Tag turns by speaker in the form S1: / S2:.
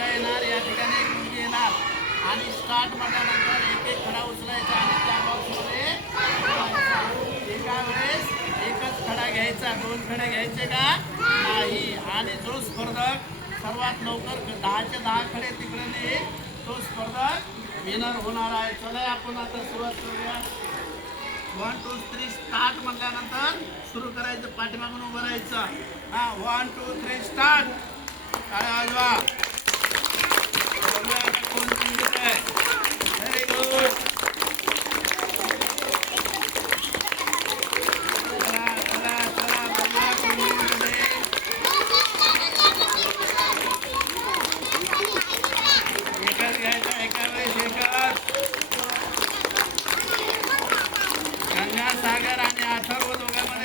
S1: मजा येणार या ठिकाणी एक मुलगी येणार. आणि स्टार्ट म्हटल्यानंतर एक एक खडा उचलायचा आणि त्या बॉक्समध्ये एका वेळेस एकच खडा घ्यायचा. दोन खडे घ्यायचे का? नाही. आणि जो स्पर्धक सर्वात लवकर दहाचे दहा खडे तिकडे नेईल तो स्पर्धक विनर होणार आहे. चला आपण आता सुरुवात करूया. वन टू थ्री स्टार्ट म्हटल्यानंतर सुरू करायचं पाठीमागून उभं राहायचं. हा वन टू थ्री स्टार्ट काय गंगासागर आणि अथर्व दोघांमध्ये